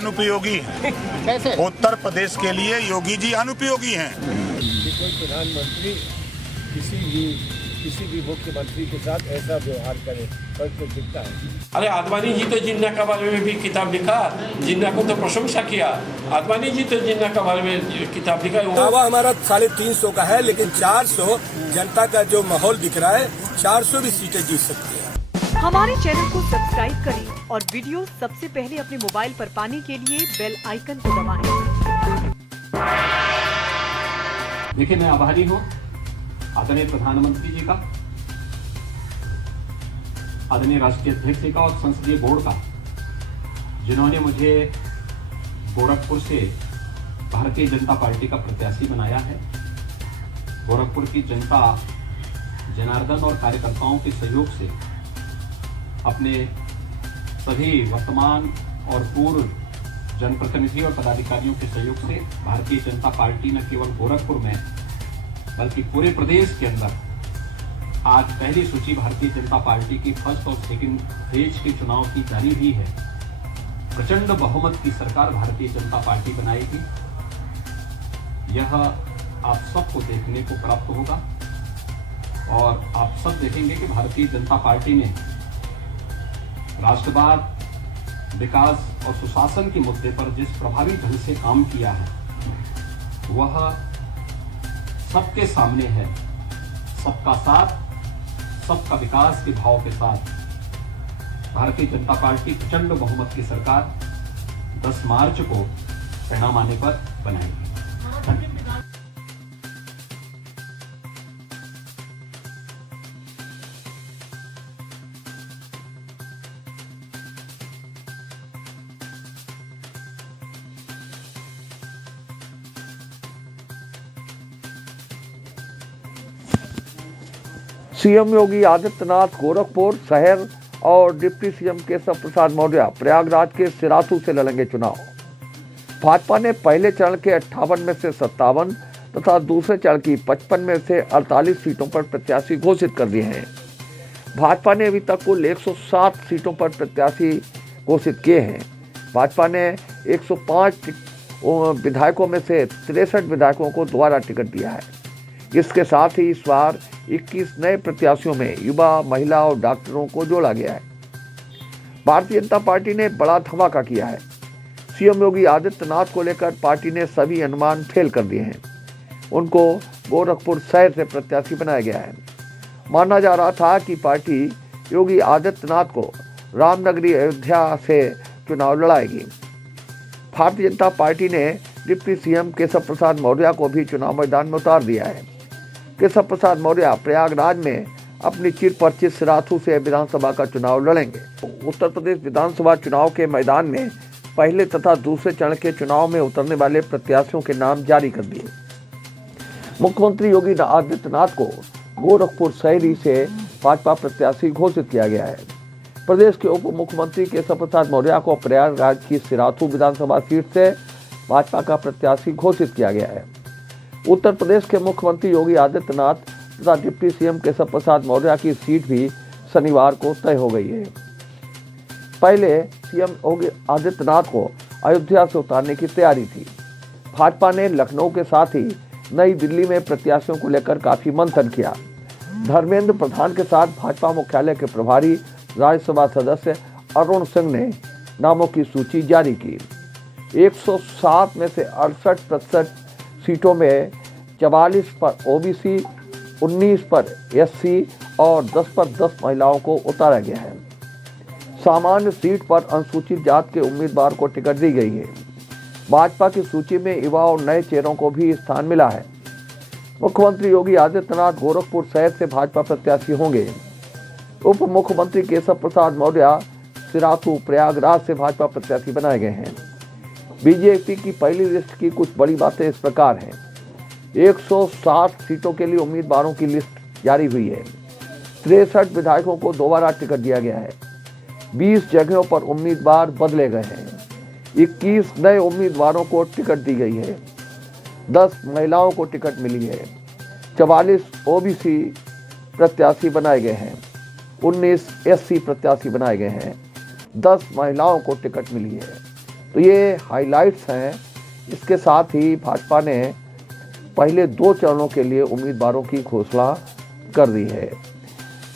अनुपयोगी हैं। कैसे? उत्तर प्रदेश के लिए योगी जी अनुपयोगी हैं। कि कोई प्रधानमंत्री किसी भी मुख्यमंत्री के साथ ऐसा व्यवहार करे, पर तो दिखता है। अरे आडवाणी जी तो जिन्ना के बारे में भी किताब लिखा, जिन्ना को तो प्रशंसा किया। आडवाणी जी तो जिन्ना के बारे में किताब लिखा। दावा हमारा 350 का है, लेकिन 400 जनता का जो माहौल दिख रहा है, 400 भी सीटें जीत सकती है। हमारे चैनल को सब्सक्राइब करें और वीडियो सबसे पहले अपने मोबाइल पर पाने के लिए बेल आइकन को दबाएं। देखिए, मैं आभारी हूँ आदरणीय प्रधानमंत्री जी का, आदरणीय राष्ट्रीय अध्यक्ष जी का और संसदीय बोर्ड का, जिन्होंने मुझे गोरखपुर से भारतीय जनता पार्टी का प्रत्याशी बनाया है। गोरखपुर की जनता जनार्दन और कार्यकर्ताओं के सहयोग से, अपने सभी वर्तमान और पूर्व जनप्रतिनिधि और पदाधिकारियों के सहयोग से भारतीय जनता पार्टी न केवल गोरखपुर में बल्कि पूरे प्रदेश के अंदर आज पहली सूची भारतीय जनता पार्टी की फर्स्ट और सेकंड फेज के चुनाव की जारी हुई है। प्रचंड बहुमत की सरकार भारतीय जनता पार्टी बनाएगी। यह आप सबको देखने को प्राप्त होगा और आप सब देखेंगे कि भारतीय जनता पार्टी ने राष्ट्रवाद, विकास और सुशासन के मुद्दे पर जिस प्रभावी ढंग से काम किया है, वह सबके सामने है। सबका साथ, सबका विकास के भाव के साथ भारतीय जनता पार्टी प्रचंड बहुमत की सरकार 10 मार्च को परिणाम आने पर बनाएगी। सीएम योगी आदित्यनाथ गोरखपुर शहर और डिप्टी सीएम केशव प्रसाद मौर्य प्रयागराज के सिराथू से लड़ेंगे चुनाव। भाजपा ने पहले चरण के 58 में से 57 तथा दूसरे चरण की 55 में से 48 सीटों पर प्रत्याशी घोषित कर दिए हैं। भाजपा ने अभी तक कुल 107 सीटों पर प्रत्याशी घोषित किए हैं। भाजपा ने 105 विधायकों में से 63 विधायकों को दोबारा टिकट दिया है। इसके साथ ही इस बार 21 नए प्रत्याशियों में युवा, महिला और डॉक्टरों को जोड़ा गया है। भारतीय जनता पार्टी ने बड़ा धमाका किया है। सीएम योगी आदित्यनाथ को लेकर पार्टी ने सभी अनुमान फेल कर दिए हैं। उनको गोरखपुर शहर से प्रत्याशी बनाया गया है। माना जा रहा था कि पार्टी योगी आदित्यनाथ को रामनगरी अयोध्या से चुनाव लड़ाएगी। भारतीय जनता पार्टी ने डिप्टी सीएम केशव प्रसाद मौर्य को भी चुनाव मैदान में उतार दिया है। केशव प्रसाद मौर्य प्रयागराज में अपनी चिर परिचित सिराथू से विधानसभा का चुनाव लड़ेंगे। उत्तर प्रदेश विधानसभा चुनाव के मैदान में पहले तथा दूसरे चरण के चुनाव में उतरने वाले प्रत्याशियों के नाम जारी कर दिए। मुख्यमंत्री योगी आदित्यनाथ को गोरखपुर शहरी से भाजपा प्रत्याशी घोषित किया गया है। प्रदेश के उप मुख्यमंत्री केशव प्रसाद मौर्य को प्रयागराज की सिराथू विधानसभा सीट से भाजपा का प्रत्याशी घोषित किया गया है। उत्तर प्रदेश के मुख्यमंत्री योगी आदित्यनाथ तथा डिप्टी सीएम केशव प्रसाद मौर्य की सीट भी शनिवार को तय हो गई है। पहले सीएम योगी आदित्यनाथ को अयोध्या से उतारने की तैयारी थी। भाजपा ने लखनऊ के साथ ही नई दिल्ली में प्रत्याशियों को लेकर काफी मंथन किया। धर्मेंद्र प्रधान के साथ भाजपा मुख्यालय के प्रभारी राज्यसभा सदस्य अरुण सिंह ने नामों की सूची जारी की। 107 में से 68% सीटों में 44 पर ओबीसी, 19 पर एससी और 10 पर 10 महिलाओं को उतारा गया है। सामान्य सीट पर अनुसूचित जात के उम्मीदवार को टिकट दी गई है। भाजपा की सूची में युवा और नए चेहरों को भी स्थान मिला है। मुख्यमंत्री योगी आदित्यनाथ गोरखपुर शहर से भाजपा प्रत्याशी होंगे। उप मुख्यमंत्री केशव प्रसाद मौर्य सिराथू प्रयागराज से भाजपा प्रत्याशी बनाए गए हैं। बीजेपी की पहली लिस्ट की कुछ बड़ी बातें इस प्रकार हैं। 160 सीटों के लिए उम्मीदवारों की लिस्ट जारी हुई है। 63 विधायकों को दोबारा टिकट दिया गया है। 20 जगहों पर उम्मीदवार बदले गए हैं। 21 नए उम्मीदवारों को टिकट दी गई है। 10 महिलाओं को टिकट मिली है। 44 ओबीसी प्रत्याशी बनाए गए हैं। 19 एससी प्रत्याशी बनाए गए हैं। 10 महिलाओं को टिकट मिली है। तो ये हाइलाइट्स हैं। इसके साथ ही भाजपा ने पहले 2 चरणों के लिए उम्मीदवारों की घोषणा कर दी है।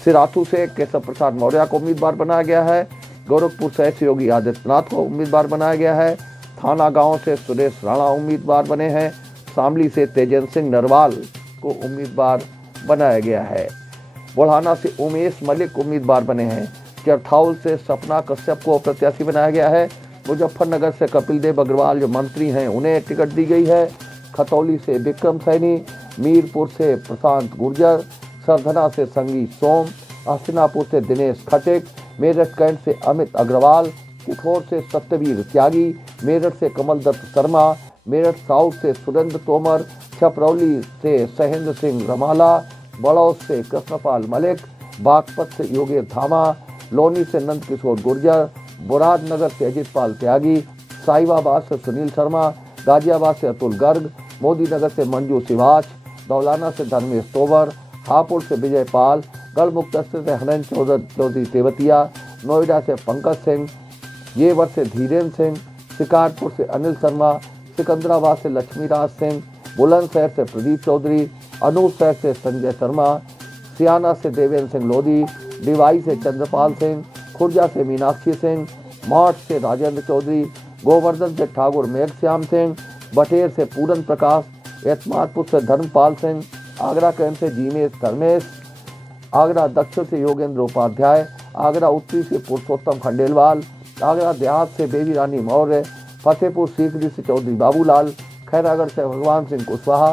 सिराथू से केशव प्रसाद मौर्य को उम्मीदवार बनाया गया है। गोरखपुर से योगी आदित्यनाथ को उम्मीदवार बनाया गया है। थाना गांव से सुरेश राणा उम्मीदवार बने हैं। शामली से तेजन सिंह नरवाल को उम्मीदवार बनाया गया है। बुढ़ाना से उमेश मलिक उम्मीदवार बने हैं। चरथाउल से सपना कश्यप को प्रत्याशी बनाया गया है। मुजफ्फरनगर से कपिल देव अग्रवाल जो मंत्री हैं उन्हें टिकट दी गई है। खतौली से विक्रम सैनी, मीरपुर से प्रशांत गुर्जर, सरधना से संगीत सोम, हस्तिनापुर से दिनेश खटिक, मेरठ कैंट से अमित अग्रवाल, किठौर से सत्यवीर त्यागी, मेरठ से कमल दत्त शर्मा, मेरठ साउथ से सुरेंद्र तोमर, छपरौली से सहेंद्र सिंह रमाला, बड़ौद से कृष्णपाल मलिक, बागपत से योगेश धामा, लोनी से नंद किशोर गुर्जर, मुरादनगर से अजित पाल त्यागी, साहिबाबाद से सुनील शर्मा, गाजियाबाद से अतुल गर्ग, मोदी नगर से मंजू सिवाच, दौलाना से धर्मेश तोमर, हापुड़ से विजय पाल, गढ़मुक्तेश्वर से हरेंद्र चौधरी तेवतिया, नोएडा से पंकज सिंह, येवर से धीरेन्द्र सिंह, शिकारपुर से अनिल शर्मा, सिकंदराबाद से लक्ष्मीराज सिंह, बुलंदशहर से प्रदीप चौधरी, अनूपशहर से संजय शर्मा, सियाना से देवेंद्र सिंह लोधी, डिवाई से चंद्रपाल सिंह, खुर्जा से मीनाक्षी सिंह, माठ से राजेंद्र चौधरी, गोवर्धन से ठाकुर मेघश्याम सिंह, बटेर से पूरन प्रकाश, एतमादपुर से धर्मपाल सिंह, आगरा कैंट से जीमेश धर्मेश, आगरा दक्षिण से योगेंद्र उपाध्याय, आगरा उत्तरी से पुरुषोत्तम खंडेलवाल, आगरा देहात से बेबी रानी मौर्य, फतेहपुर सीकरी से चौधरी बाबूलाल, खैरागढ़ से भगवान सिंह कुशवाहा।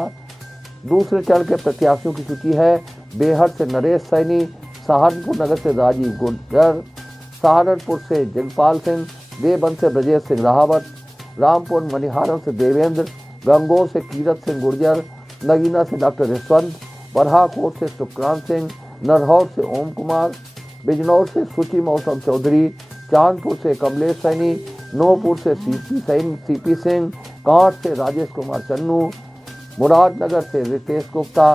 दूसरे चरण के प्रत्याशियों की सूची है। बेहट से नरेश सैनी, सहारनपुर नगर से राजीव गुर्जर, सहारनपुर से जगपाल सिंह, देवबंद से ब्रजेश सिंह रावत, रामपुर मनिहारन से देवेंद्र, गंगोर से कीरत सिंह गुर्जर, नगीना से डॉक्टर यशवंत, बरहाकोट से सुक्रांत सिंह, नरहौर से ओम कुमार, बिजनौर से सुची मौसम चौधरी, चांदपुर से कमलेश सैनी, नूहपुर से CP Singh, can't say Rajesh Kumar Channu, Muradnagar से रितेश गुप्ता,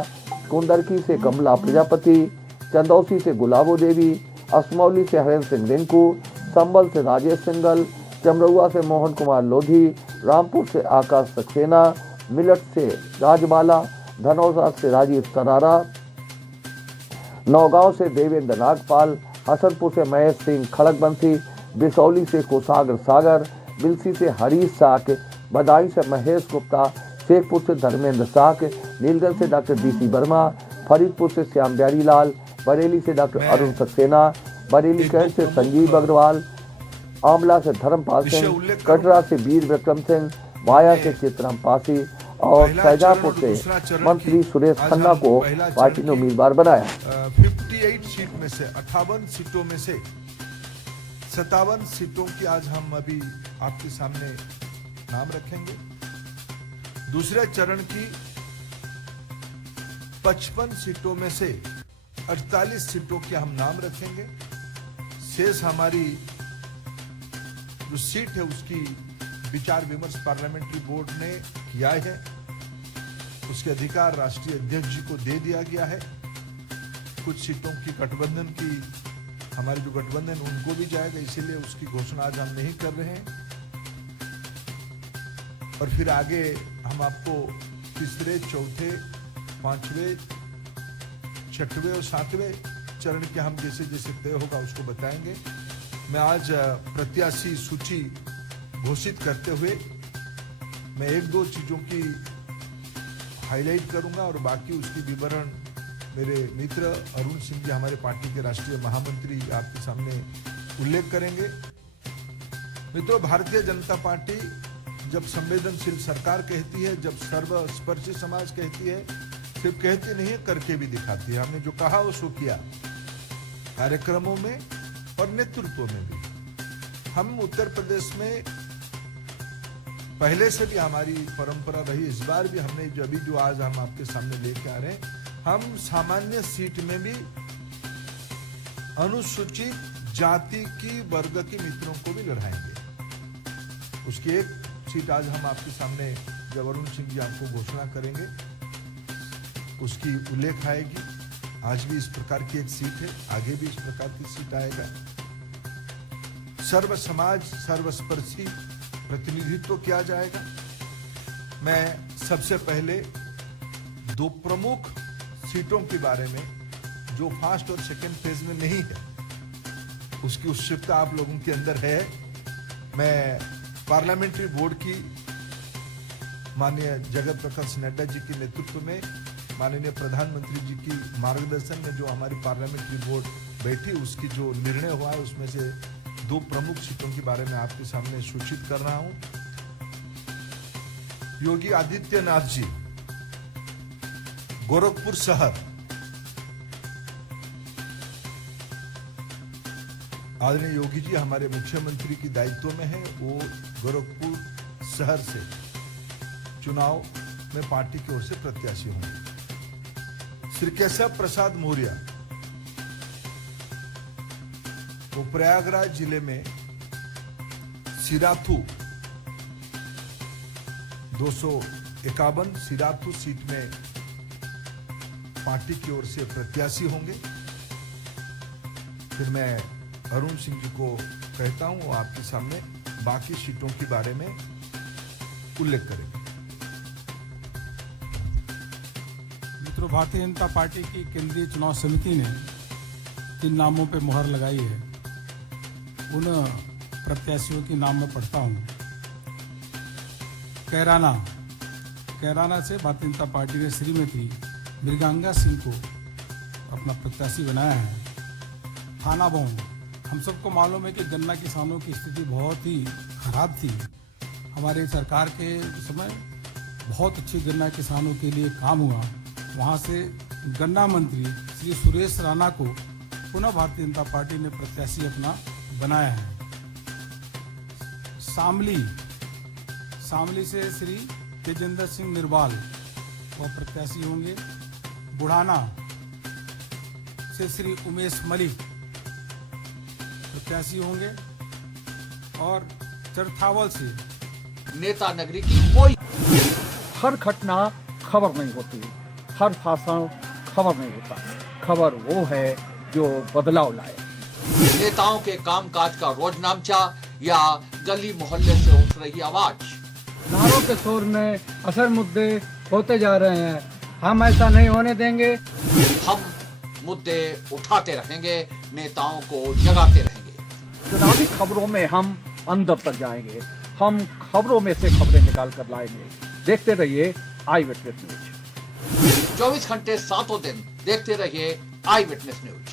कुंदरकी से कमला प्रजापति, चंदौसी से गुलाबो देवी, असमौली से हरेंद्र सिंह रिंकू, संबल से राजेश सिंगल, चमरौआ से मोहन कुमार लोधी, रामपुर से आकाश सक्सेना, मिलट से राजबाला, धनौजा से राजीव सरारा, नौगांव से देवेंद्र नागपाल, हसनपुर से महेश सिंह खड़गबंसी, बिसौली से कोसागर सागर, बिलसी से हरीश साक, बदायूं से महेश गुप्ता, शेखपुर से धर्मेंद्र साक, नीलगंज से डॉक्टर DC वर्मा, फरीदपुर से श्याम बिहारी लाल, बरेली से डॉक्टर अरुण सक्सेना, बरेली कैंट से संजीव अग्रवाल, आंवला से धर्मपाल सिंह, कटरा से वीर विक्रम सिंह, वाया से चित्रम पासी और शाहजहांपुर से मंत्री सुरेश खन्ना को पार्टी ने उम्मीदवार बनाया। 58 सीट में से 58 सीटों में से 57 सीटों की आज हम अभी आपके सामने नाम रखेंगे। दूसरे चरण की 55 सीटों में से 48 सीटों के हम नाम रखेंगे। शेष हमारी जो सीट है उसकी विचार विमर्श पार्लियामेंट्री बोर्ड ने किया है। उसके अधिकार राष्ट्रीय अध्यक्ष जी को दे दिया गया है। कुछ सीटों की गठबंधन की हमारे जो गठबंधन उनको भी जाएगा, इसीलिए उसकी घोषणा आज हम नहीं कर रहे हैं। और फिर आगे हम आपको तीसरे, चौथे, पांचवें, छठवें और सातवें चरण के हम जैसे जैसे तय होगा उसको बताएंगे। मैं आज प्रत्याशी सूची घोषित करते हुए मैं 1-2 चीजों की हाईलाइट करूंगा और बाकी उसकी विवरण मेरे मित्र अरुण सिंह जी, हमारे पार्टी के राष्ट्रीय महामंत्री, आपके सामने उल्लेख करेंगे। मित्रों, भारतीय जनता पार्टी जब संवेदनशील सरकार कहती है, जब सर्वस्पर्शी समाज कहती है, सिर्फ कहती नहीं है, करके भी दिखाती है। हमने जो कहा वो सो किया, कार्यक्रमों में और नेतृत्व में भी। हम उत्तर प्रदेश में पहले से भी हमारी परंपरा रही, इस बार भी हमने जो आज हम आपके सामने लेके आ रहे हैं, हम सामान्य सीट में भी अनुसूचित जाति की वर्ग के मित्रों को भी लड़ाएंगे। उसकी एक सीट आज हम आपके सामने जब अरुण सिंह जी आपको घोषणा करेंगे उसकी उल्लेख आएगी। आज भी इस प्रकार की एक सीट है, आगे भी इस प्रकार की सीट आएगा। सर्व समाज, सर्वस्पर्शी प्रतिनिधित्व किया जाएगा। मैं सबसे पहले 2 प्रमुख सीटों के बारे में जो फर्स्ट और सेकंड फेज में नहीं है, उसकी उत्सुकता आप लोगों के अंदर है। मैं पार्लियामेंट्री बोर्ड की माननीय जगत प्रकाश नड्डा जी के नेतृत्व में, माननीय प्रधानमंत्री जी की मार्गदर्शन में जो हमारी पार्लियामेंट्री बोर्ड बैठी, उसकी जो निर्णय हुआ है उसमें से 2 प्रमुख सीटों के बारे में आपके सामने सूचित कर रहा हूं। योगी आदित्यनाथ जी गोरखपुर शहर, आदरणीय योगी जी हमारे मुख्यमंत्री की दायित्व में है, वो गोरखपुर शहर से चुनाव में पार्टी की ओर से प्रत्याशी होंगे। श्री केशव प्रसाद मौर्य वो प्रयागराज जिले में सिराथू 251 सिराथू सीट में पार्टी की ओर से प्रत्याशी होंगे। फिर मैं अरुण सिंह जी को कहता हूं, वो आपके सामने बाकी सीटों के बारे में उल्लेख करेंगे। मित्रों, भारतीय जनता पार्टी की केंद्रीय चुनाव समिति ने 3 नामों पर मुहर लगाई है। उन प्रत्याशियों के नाम में पढ़ता हूं। कैराना से भारतीय जनता पार्टी ने श्रीमती मृगांगा सिंह को अपना प्रत्याशी बनाया है। थाना बौंग, हम सबको मालूम है कि गन्ना किसानों की स्थिति बहुत ही खराब थी। हमारे सरकार के समय बहुत अच्छी गन्ना किसानों के लिए काम हुआ। वहां से गन्ना मंत्री श्री सुरेश राणा को पुनः भारतीय जनता पार्टी ने प्रत्याशी अपना बनाया है। शामली से श्री तेजेंद्र सिंह निर्वाल वह प्रत्याशी होंगे। बुढ़ाना से श्री उमेश मलिक प्रत्याशी होंगे और चरथावल से नेता नगरी की कोई हर घटना खबर नहीं होती, हर भाषण खबर नहीं होता। खबर वो है जो बदलाव लाए। नेताओं के कामकाज का रोजनामचा या गली मोहल्ले से उठ रही आवाज। नारों के शोर में असल मुद्दे होते जा रहे हैं। हम ऐसा नहीं होने देंगे। हम मुद्दे उठाते रहेंगे, नेताओं को जगाते रहेंगे। चुनावी खबरों में हम अंदर तक जाएंगे। हम खबरों में से खबरें निकाल कर लाएंगे। देखते रहिए आई विटनेस न्यूज। 24 घंटे 7 दिन देखते रहिए आई विटनेस न्यूज।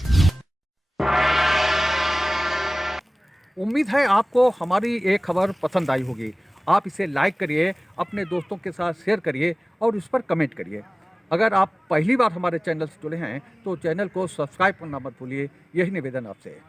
उम्मीद है आपको हमारी ये खबर पसंद आई होगी। आप इसे लाइक करिए, अपने दोस्तों के साथ शेयर करिए और उस पर कमेंट करिए। अगर आप पहली बार हमारे चैनल से जुड़े हैं तो चैनल को सब्सक्राइब करना मत भूलिए। यही निवेदन आपसे है।